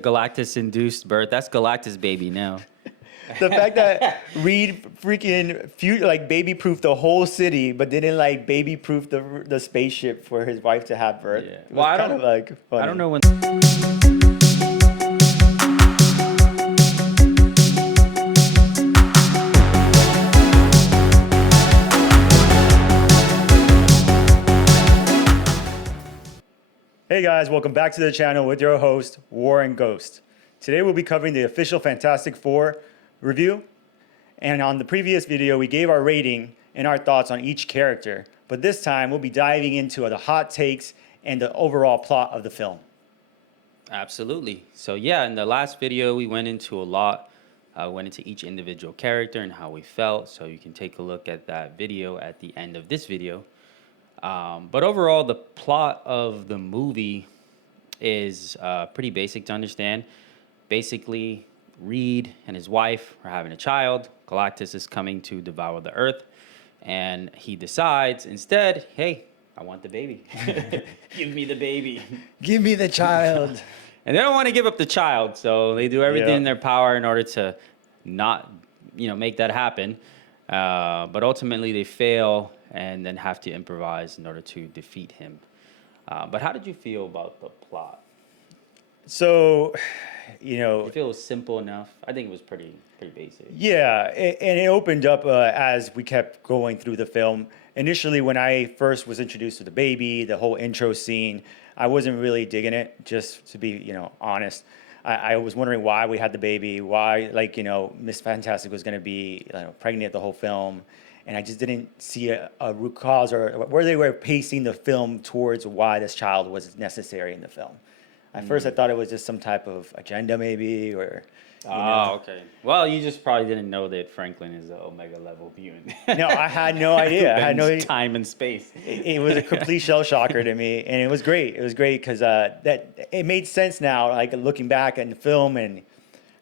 Galactus induced birth. That's Galactus baby now. The fact that Reed freaking baby-proofed the whole city, but didn't like baby-proof the spaceship for his wife to have birth. Yeah. It was kind of like funny. I don't know when. Hey guys, welcome back to the channel with your host, Warren Ghost. Today we'll be covering the official Fantastic Four review. And on the previous video, we gave our rating and our thoughts on each character. But this time, we'll be diving into the hot takes and the overall plot of the film. Absolutely. So yeah, in the last video, we went into a lot. Went into each individual character and how we felt. So you can take a look at that video at the end of this video. But overall, the plot of the movie is pretty basic to understand. Basically, Reed and his wife are having a child. Galactus is coming to devour the Earth. And he decides instead, hey, I want the baby. Give me the baby. Give me the child. And they don't want to give up the child, so they do everything in their power in order to not, make that happen. But ultimately, they fail and then have to improvise in order to defeat him. But how did you feel about the plot? So, You feel it was simple enough? I think it was pretty basic. Yeah, and it opened up as we kept going through the film. Initially, when I first was introduced to the baby, the whole intro scene, I wasn't really digging it, just to be, honest. I was wondering why we had the baby, why, Miss Fantastic was going to be pregnant the whole film. And I just didn't see a root cause or where they were pacing the film towards why this child was necessary in the film. At first, I thought it was just some type of agenda, maybe, or. Okay. Well, you just probably didn't know that Franklin is an Omega level mutant. No, I had no idea. I had no time and space. It was a complete shell shocker to me, and it was great. It was great because that it made sense now. Like looking back at the film and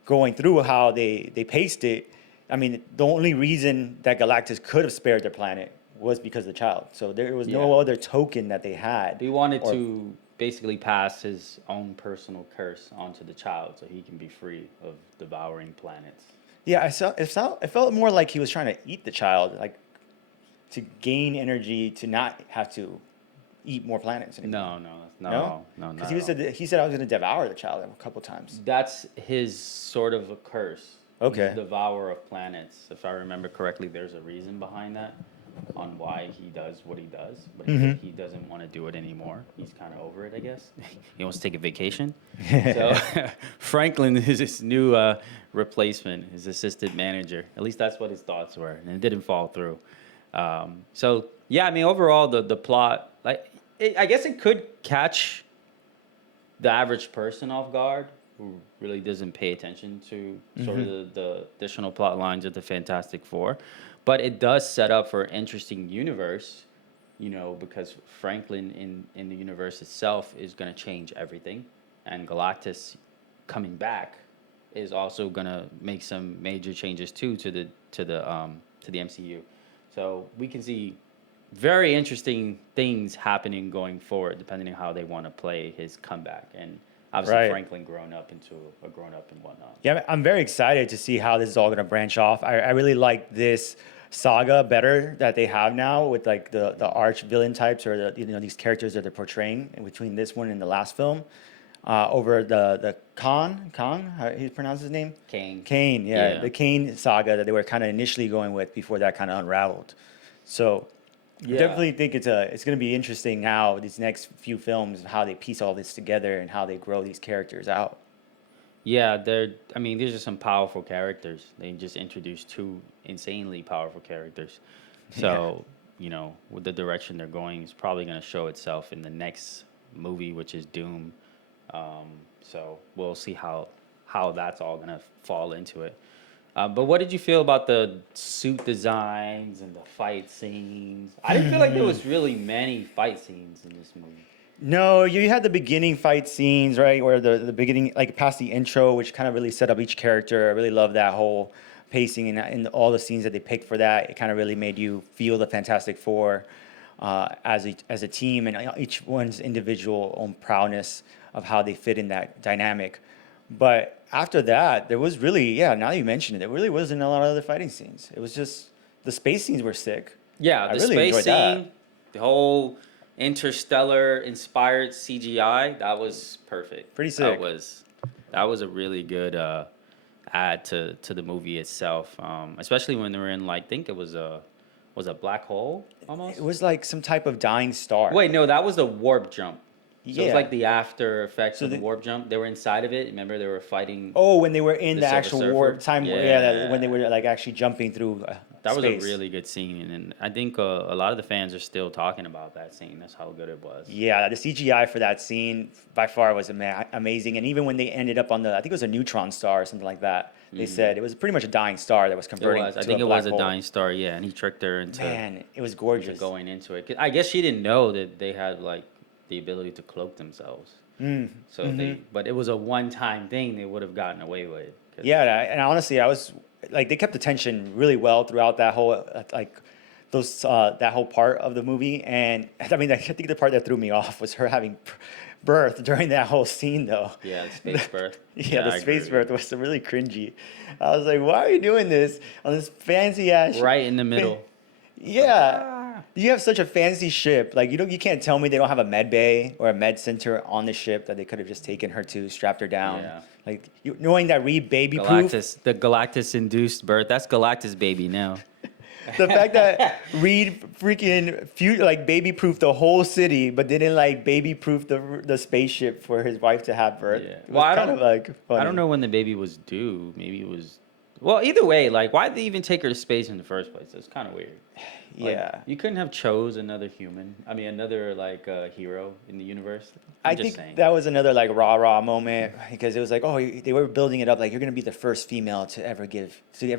going through how they paced it. I mean, the only reason that Galactus could have spared their planet was because of the child. So there was no other token that they had. He wanted to basically pass his own personal curse onto the child so he can be free of devouring planets. Yeah, it felt more like he was trying to eat the child, like to gain energy to not have to eat more planets anymore. No. Because he said I was going to devour the child a couple times. That's his sort of a curse. Okay. He's the devourer of planets. If I remember correctly, there's a reason behind that on why he does what he does, but he doesn't want to do it anymore. He's kind of over it, I guess. He wants to take a vacation. So Franklin is his new replacement, his assistant manager. At least that's what his thoughts were, and it didn't fall through. Overall, the plot, I guess it could catch the average person off guard who really doesn't pay attention to sort of the additional plot lines of the Fantastic Four. But it does set up for an interesting universe, because Franklin in the universe itself is going to change everything. And Galactus coming back is also going to make some major changes too to the MCU. So we can see very interesting things happening going forward, depending on how they want to play his comeback. And obviously, Franklin grown up into a grown up and whatnot. Yeah, I'm very excited to see how this is all going to branch off. I really like this saga better that they have now with the arch villain types or these characters that they're portraying in between this one and the last film. Over the Khan, how he pronounce his name? Kane, yeah, the Kane saga that they were kind of initially going with before that kind of unraveled. So. I definitely think it's going to be interesting now, these next few films, how they piece all this together and how they grow these characters out. Yeah, these are some powerful characters. They just introduced two insanely powerful characters. So, with the direction they're going, it's probably going to show itself in the next movie, which is Doom. So we'll see how that's all going to fall into it. But what did you feel about the suit designs and the fight scenes? I didn't feel like there was really many fight scenes in this movie. No, you had the beginning fight scenes, right? Where the beginning, past the intro, which kind of really set up each character. I really love that whole pacing and all the scenes that they picked for that. It kind of really made you feel the Fantastic Four as a team and each one's individual own proudness of how they fit in that dynamic. But after that, there was really, yeah, now that you mentioned it, there really wasn't a lot of other fighting scenes. It was just the space scenes were sick. Yeah, I the really space enjoyed that. scene, the whole interstellar inspired CGI, that was perfect. Pretty That sick. was that was a really good add to the movie itself. Especially when they were in like I think it was a black hole almost. It was like some type of dying star. Wait, no, that was the warp jump. So it was Yeah. like the after effects So of the the, warp jump. They were inside of it. Remember, they were fighting oh, when they were in the the Silver actual war Surfer. time, yeah, when they Yeah, were like actually jumping through that was a space. really good scene, and I think a lot of the fans are still talking about that scene. That's how good it was. Yeah, the CGI for that scene by far was amazing. And even when they ended up on the, I think it was a neutron star or something like that, they said it was pretty much a dying star that was It converting was. I to think a it black was a hole. dying star. Yeah, and he tricked her Man, it was into gorgeous. going into it. 'Cause I guess she didn't know that they had like the ability to cloak themselves. So but it was a one-time thing they would have gotten away with. 'Cause- Yeah, and honestly, I was like, they kept the tension really well throughout that whole like those that whole part of the movie. And I mean, I think the part that threw me off was her having birth during that whole scene, though. Yeah, the space birth. Yeah, the I agree space with birth was really cringy. I was like, why are you doing this on this fancy ass? you. Right in the middle. Yeah. Ah. You have such a fancy ship. Like you can't tell me they don't have a med bay or a med center on the ship that they could have just taken her to, strapped her down. Yeah. Like knowing that Reed baby proof. The Galactus induced birth. That's Galactus baby now. The fact that Reed freaking like baby proofed the whole city, but didn't like baby proof the spaceship for his wife to have birth. Yeah. It was Well, I kind don't of like funny. I don't know when the baby was due. Maybe it was. Well, either way, like, why did they even take her to space in the first place? That's kind of weird. Like, Yeah. you couldn't have chose another human. I mean, another like hero in the universe. I'm I just think saying. that was another like rah moment because it was like, oh, they were building it up like you're gonna be the first female to ever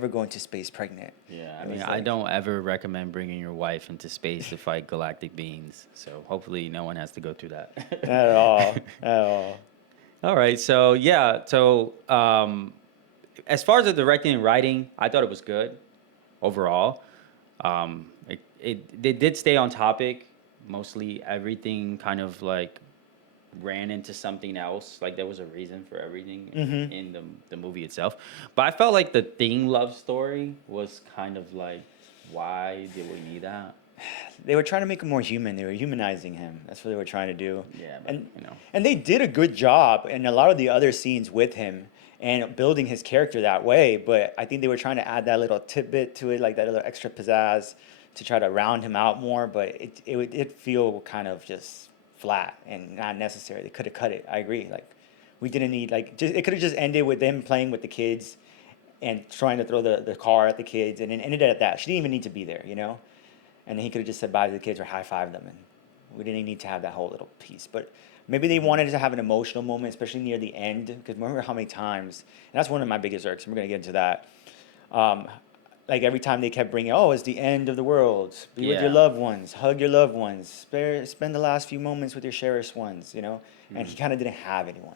go into space pregnant. Yeah, I It mean, was I like- don't ever recommend bringing your wife into space to fight galactic beings. So hopefully, no one has to go through that. At all, at all. All right, so yeah, as far as the directing and writing, I thought it was good overall. They did stay on topic. Mostly everything kind of like ran into something else. Like there was a reason for everything in the movie itself. But I felt like the Thing love story was kind of like, why did we need that? They were trying to make him more human. They were humanizing him. That's what they were trying to do. Yeah, but, and you know. and they did a good job in a lot of the other scenes with him and building his character that way. But I think they were trying to add that little tidbit to it, like that little extra pizzazz to try to round him out more. But it did feel kind of just flat and not necessary. They could have cut it. I agree. Like we didn't need it could have just ended with them playing with the kids and trying to throw the car at the kids and then ended at that. She didn't even need to be there, you know? And then he could have just said bye to the kids or high-fived them. And we didn't need to have that whole little piece. But maybe they wanted to have an emotional moment, especially near the end. Because remember how many times, and that's one of my biggest irks, and we're going to get into that. Like every time they kept bringing, oh, it's the end of the world. Be with your Yeah. loved ones. Hug your loved ones. Spend the last few moments with your cherished ones, you know? And he kind of didn't have anyone.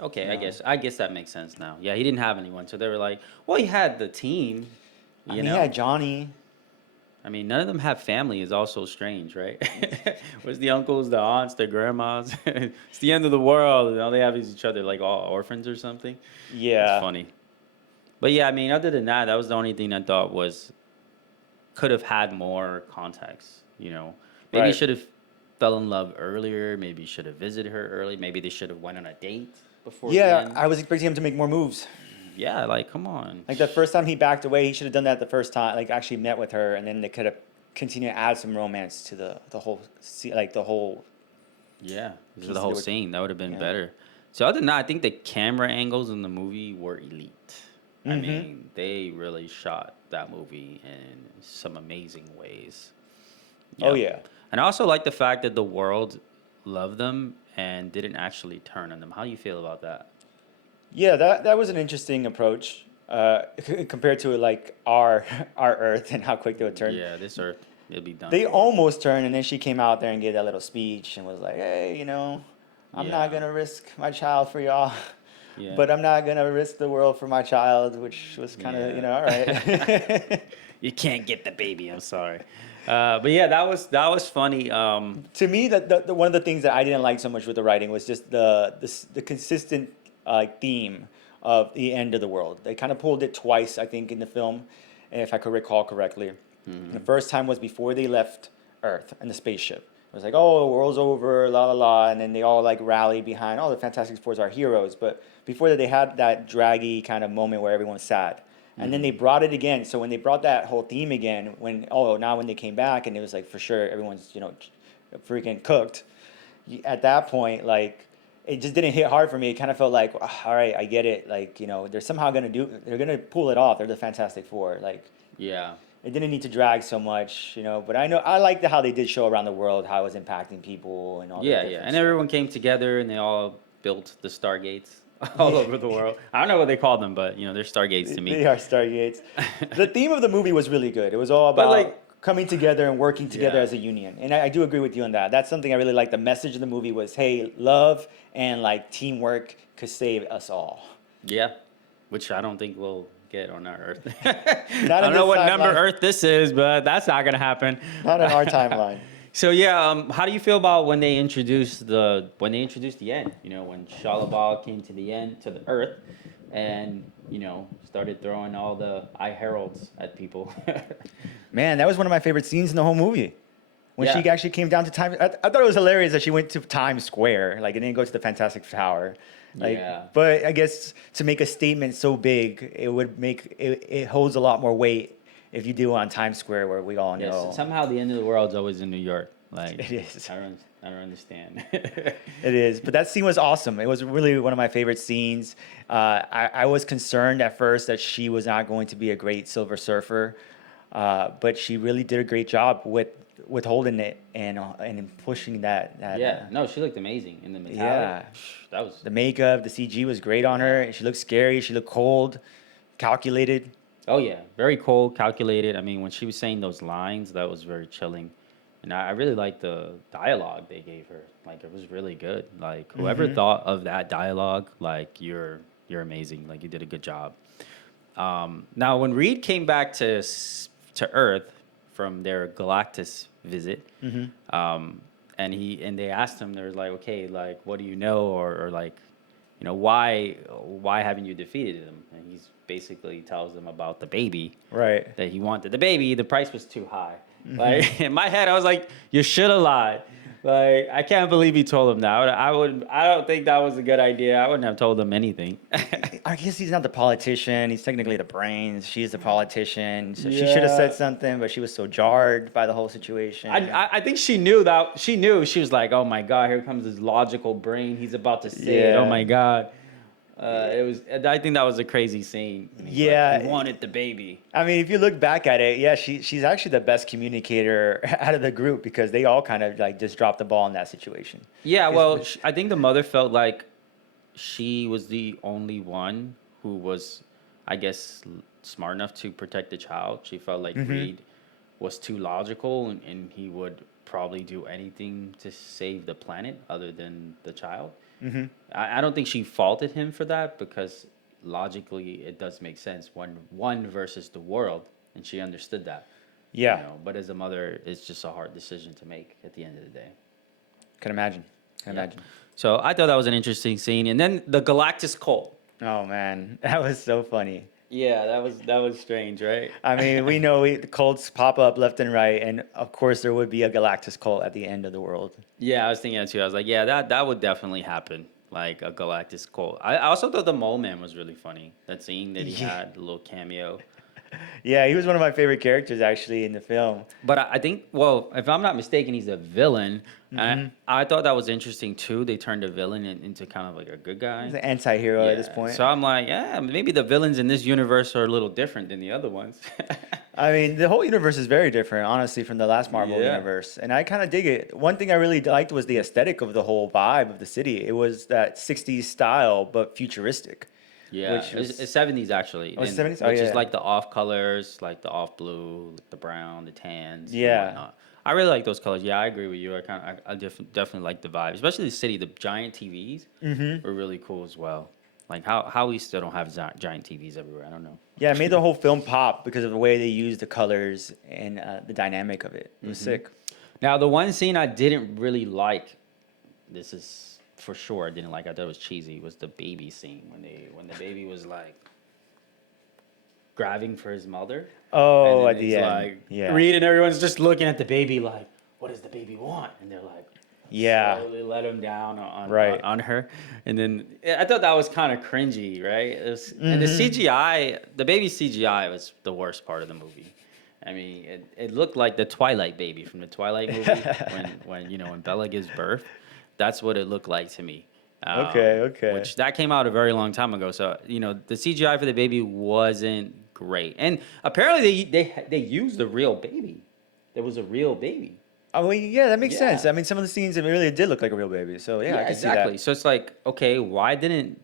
Okay, No. I guess that makes sense now. Yeah, he didn't have anyone, so they were like, well, he had the team. I You mean, know, he had Johnny. I mean, none of them have family. Is also strange, right? Where's the uncles, the aunts, the grandmas? It's the end of the world, and all they have is each other, like all orphans or something. Yeah. It's funny. But yeah, I mean, other than that, that was the only thing I thought could have had more context. You know, maybe he Right. should have fell in love earlier. Maybe he should have visited her early. Maybe they should have went on a date before. the Yeah, end. I was expecting him to make more moves. Yeah, like come on. Like the first time he backed away, he should have done that the first time. Like actually met with her, and then they could have continued to add some romance to the whole, like the whole. Yeah, Piece for the that whole would- scene, that would have been yeah. better. So other than that, I think the camera angles in the movie were elite. I Mhm. mean, they really shot that movie in some amazing ways. Oh Yep. yeah, And I also like the fact that the world loved them and didn't actually turn on them. How do you feel about that? yeah. That was an interesting approach compared to like our our Earth and how quick they would turn. Yeah, this Earth, it'll be done. They for. almost turned, and then she came out there and gave that little speech and was like, "Hey, you know, I'm not Yeah. gonna risk my child for y'all." Yeah. But I'm not gonna risk the world for my child, which was kind of, Yeah. you know, all right. You can't get the baby. I'm sorry. But yeah, that was funny. To me, the one of the things that I didn't like so much with the writing was just the consistent theme of the end of the world. They kind of pulled it twice, I think, in the film, if I could recall correctly. The first time was before they left Earth in the spaceship. It was like, oh, the world's over, la la la, and then they all like rallied behind, oh, the Fantastic Four are heroes. But before that, they had that draggy kind of moment where everyone's sad. And then they brought it again. So when they brought that whole theme again, now when they came back, and it was like, for sure, everyone's, freaking cooked. At that point, like, it just didn't hit hard for me. It kind of felt like, all right, I get it. Like, they're somehow they're going to pull it off. They're the Fantastic Four. Like, Yeah. it didn't need to drag so much, but I liked how they did show around the world, how it was impacting people and all that. Yeah, yeah. And everyone came together and they all built the Stargates all over the world. I don't know what they call them, but they're Stargates to me. They are Stargates. The theme of the movie was really good. It was all about coming together and working together as a union. And I do agree with you on that. That's something I really like. The message of the movie was, hey, love and like teamwork could save us all. Yeah, which I don't think we'll get on our Earth. I don't know what number Earth this is, but that's not gonna happen. Not on our timeline. So how do you feel about when they introduced the end? When Shalabar came to the Earth, and started throwing all the eye heralds at people. Man, that was one of my favorite scenes in the whole movie. When she actually came down to Times, I thought it was hilarious that she went to Times Square, like, and didn't go to the Fantastic Tower. Like, but I guess to make a statement so big, it would make it holds a lot more weight if you do on Times Square, where we all know. Somehow the end of the world's always in New York. Like, it is. I don't understand. It is, but that scene was awesome. It was really one of my favorite scenes. I was concerned at first that she was not going to be a great Silver Surfer, but she really did a great job with holding it and pushing that. No, she looked amazing in the metallic. Yeah, that was the makeup, the CG was great on her. She looked scary. She looked cold, calculated. Oh yeah, very cold, calculated. I mean, when she was saying those lines, that was very chilling. And I really liked the dialogue they gave her. Like, it was really good. Like, whoever thought of that dialogue, like, you're amazing. Like, you did a good job. Now, when Reed came back to Earth from their Galactus visit, and they asked him, they're like, okay, like, what do you know, or like, why haven't you defeated him? And he's basically tells them about the baby, right? That he wanted the baby. The price was too high. Like, in my head, I was like, you should have lied. Like, I can't believe he told him that. I don't think that was a good idea. I wouldn't have told him anything. I guess he's not the politician. He's technically the brains. She's the politician. So she should have said something, but she was so jarred by the whole situation. I think she knew that. She knew. She was like, oh my God, here comes this logical brain. He's about to say it. Oh my God. I think that was a crazy scene. Like, he wanted the baby. I mean, if you look back at it, she's actually the best communicator out of the group, because they all kind of like just dropped the ball in that situation. Yeah, well, I think the mother felt like she was the only one who was, I guess, smart enough to protect the child. She felt like Reed was too logical, and he would probably do anything to save the planet other than the child. I don't think she faulted him for that, because logically it does make sense, one versus the world, and she understood that. Yeah. But as a mother, it's just a hard decision to make at the end of the day. Can imagine. So I thought that was an interesting scene, and then the Galactus cult. Oh man, that was so funny. Yeah, that was strange, right? I mean, we know the cults pop up left and right, and of course there would be a Galactus cult at the end of the world. Yeah, I was thinking that too. I was like, yeah, that would definitely happen, like a Galactus cult. I also thought the Mole Man was really funny. That scene that he had, the little cameo. Yeah, he was one of my favorite characters actually in the film. But I think, well, if I'm not mistaken, he's a villain. I thought that was interesting too. They turned a villain into kind of like a good guy. He's an anti-hero at this point. So I'm like, yeah, maybe the villains in this universe are a little different than the other ones. I mean, the whole universe is very different, honestly, from the last Marvel universe. And I kind of dig it. One thing I really liked was the aesthetic of the whole vibe of the city. It was that 60s style, but futuristic. Yeah, it's 70s actually. Oh, 70s? Oh, which is like the off colors, like the off blue, the brown, the tans. Yeah. And whatnot. I really like those colors. Yeah, I agree with you. I definitely like the vibe, especially the city. The giant TVs were really cool as well. Like how we still don't have giant TVs everywhere. I don't know. Yeah, it made the whole film pop because of the way they used the colors and the dynamic of it. It was sick. Now, the one scene I didn't really like, this is for sure I didn't like. I thought it was cheesy. Was the baby scene when the baby was like grabbing for his mother. Oh, And at then the he's end. like Yeah. Reed and everyone's just looking at the baby like, what does the baby want? And they're like, Yeah. slowly let him down Right. on her. And then I thought that was kind of cringy, right? And the Mm-hmm. CGI, the baby CGI was the worst part of the movie. I mean, it looked like the Twilight baby from the Twilight movie when Bella gives birth. That's what it looked like to me. Okay. Which that came out a very long time ago. So the CGI for the baby wasn't great, and apparently they used the real baby. There was a real baby. I mean, yeah, that makes sense. Yeah. I mean, some of the scenes, it really did look like a real baby. So, yeah, I can exactly. see So it's like, okay, why didn't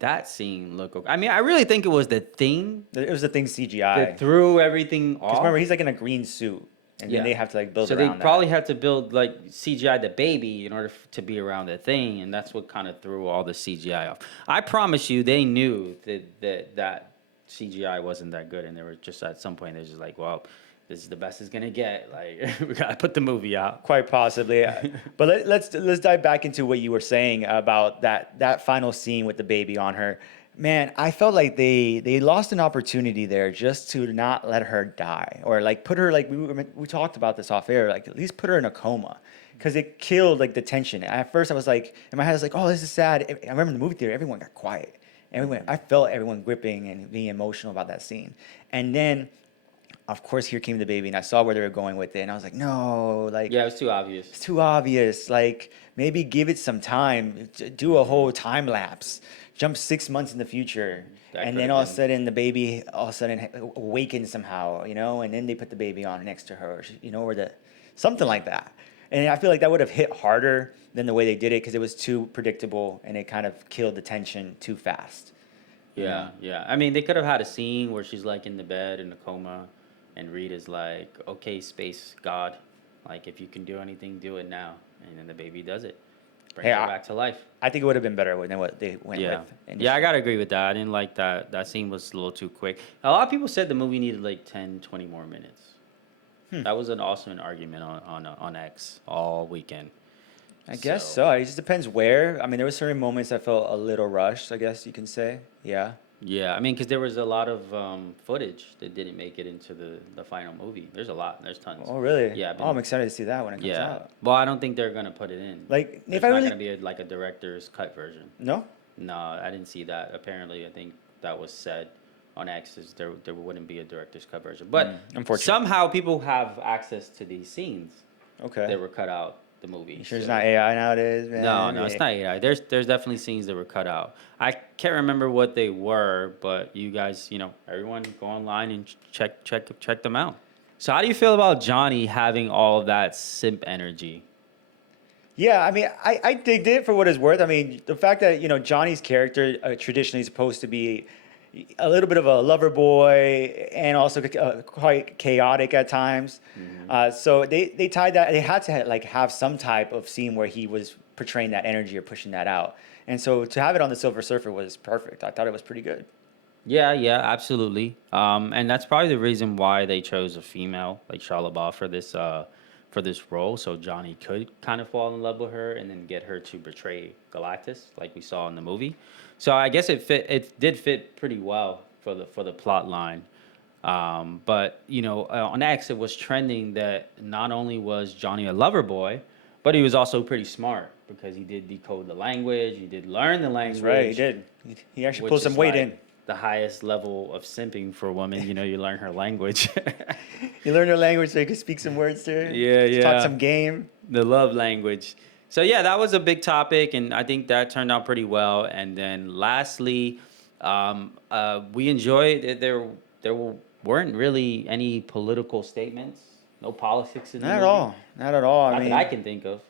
that scene look okay? I mean, I really think it was the thing that. It was the thing CGI. that threw everything Because off. remember, he's like in a green suit. And Yeah. then they have to like build So around they probably that. had to build like CGI the baby in order to be around the thing, and that's what kind of threw all the CGI off. I promise you, they knew that CGI wasn't that good, and they were just at some point they're just like, well, this is the best it's gonna get. Like we gotta put the movie out. Quite possibly. But let's dive back into what you were saying about that final scene with the baby on her. Man, I felt like they lost an opportunity there just to not let her die, or like put her like we talked about this off air, like at least put her in a coma, because it killed like the tension. At first, I was like in my head, I was like, oh, this is sad. I remember in the movie theater, everyone got quiet. I felt everyone gripping and being emotional about that scene, and then. Of course, here came the baby, and I saw where they were going with it, and I was like, no, like Yeah, it was too obvious. it's too obvious. Like maybe give it some time, do a whole time lapse, jump 6 months in the future, That and could've then all of a been- sudden the baby all of a sudden awakens somehow, and then they put the baby on next to her, or something like that. And I feel like that would have hit harder than the way they did it because it was too predictable and it kind of killed the tension too fast. Yeah. I mean, they could have had a scene where she's like in the bed in a coma, and Reed is like, "Okay, space god, like if you can do anything, do it now." And then the baby does it, brings Hey, her back to life. I think it would have been better than what they went Yeah, with. yeah, I initially. gotta agree with that. I didn't like that. That scene was a little too quick. A lot of people said the movie needed like 10, 20 more minutes. That was also an argument on X all weekend. I guess so. It just depends where. I mean, there were certain moments I felt a little rushed, I guess you can say. Yeah. Yeah, I mean, because there was a lot of footage that didn't make it into the final movie. There's a lot. There's tons. Oh, really? Yeah. Oh, I'm excited to see that when it comes Yeah. out. Well, I don't think they're gonna put it in. Like, There's if I not really. gonna be like a director's cut version. No? No, I didn't see that. Apparently, I think that was said on X is there wouldn't be a director's cut version. But unfortunately. somehow people have access to these scenes Okay. that were cut out the movie. You sure it's so- not AI nowadays, man? No, it's not AI. There's definitely scenes that were cut out. I can't remember what they were, but you guys, everyone go online and check them out. So how do you feel about Johnny having all of that simp energy? Yeah, I mean, I digged it for what it's worth. I mean, the fact that, Johnny's character traditionally is supposed to be a little bit of a lover boy and also quite chaotic at times. So they tied that. They had to have some type of scene where he was portraying that energy or pushing that out. And so to have it on the Silver Surfer was perfect. I thought it was pretty good. Yeah, absolutely. And that's probably the reason why they chose a female like Shia LaBeouf for this role, so Johnny could kind of fall in love with her and then get her to betray Galactus, like we saw in the movie. So I guess it did fit pretty well for the plot line. But on X it was trending that not only was Johnny a lover boy, but he was also pretty smart because he did decode the language, he did learn the language. That's right, he did. He actually which pulled some is weight like in. the highest level of simping for a woman. You learn her language. You learned her language so you could speak some words to her. Yeah. Talk some game. The love language. So yeah, that was a big topic, and I think that turned out pretty well. And then lastly, we enjoyed that there weren't really any political statements, no politics in the Not at movie. all. Not at all. Not I mean, that I can think of.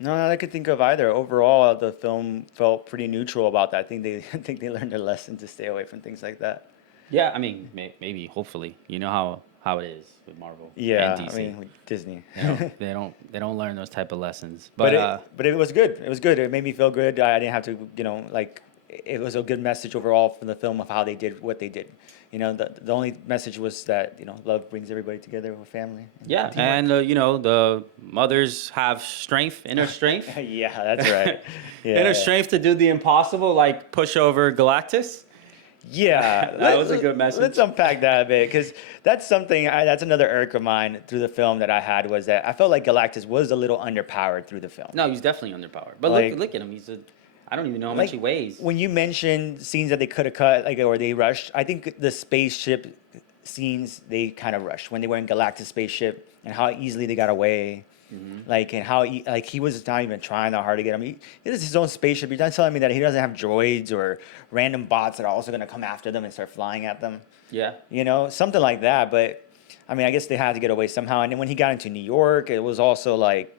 no, not that I could think of either. Overall, the film felt pretty neutral about that. I think they learned a lesson to stay away from things like that. Yeah, I mean, maybe, hopefully, you know how it is with Marvel. Yeah, and DC. I mean, with Disney. they don't learn those type of lessons. But it was good. It was good. It made me feel good. I didn't have to, it was a good message overall from the film of how they did what they did. You know, the only message was that, you know, love brings everybody together with family. Yeah, teamwork. and you know, the mothers have strength, inner strength, Yeah, that's right. Yeah. inner strength to do the impossible, like push over Galactus. Yeah, That was a good message. Let's unpack that a bit, because that's something. That's another irk of mine through the film that I had, was that I felt like Galactus was a little underpowered through the film. No, he's definitely underpowered. But Like- look at him. I don't even know how Like, much he weighs. When you mentioned scenes that they could have cut, like, or they rushed, I think the spaceship scenes they kind of rushed when they were in Galactus spaceship and how easily they got away. Like, and how like he was not even trying that hard to get him. He has his own spaceship. You're not telling me that he doesn't have droids or random bots that are also going to come after them and start flying at them. Yeah. You know, something like that. But I mean, I guess they had to get away somehow. And then when he got into New York, it was also like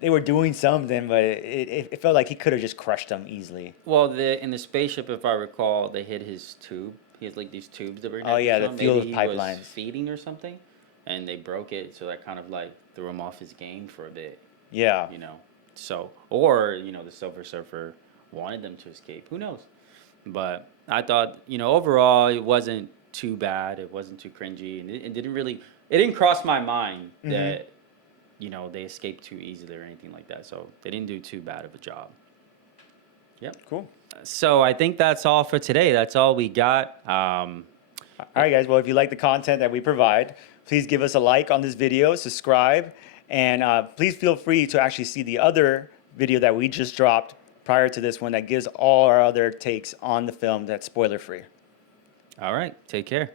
they were doing something, but it felt like he could have just crushed them easily. Well, in the spaceship, if I recall, they hit his tube. He has like these tubes that were. Oh, yeah, the fuel Maybe he pipelines. was feeding or something, and they broke it, so that kind of like threw him off his game for a bit. Yeah. You know, so or you know the Silver Surfer wanted them to escape. Who knows? But I thought, you know, overall it wasn't too bad. It wasn't too cringy, and it didn't cross my mind that, you know, they escaped too easily or anything like that. So they didn't do too bad of a job. Yep. Cool. So I think that's all for today. That's all we got. All right, guys. Well, if you like the content that we provide, please give us a like on this video, subscribe, and please feel free to actually see the other video that we just dropped prior to this one that gives all our other takes on the film that's spoiler free. All right. Take care.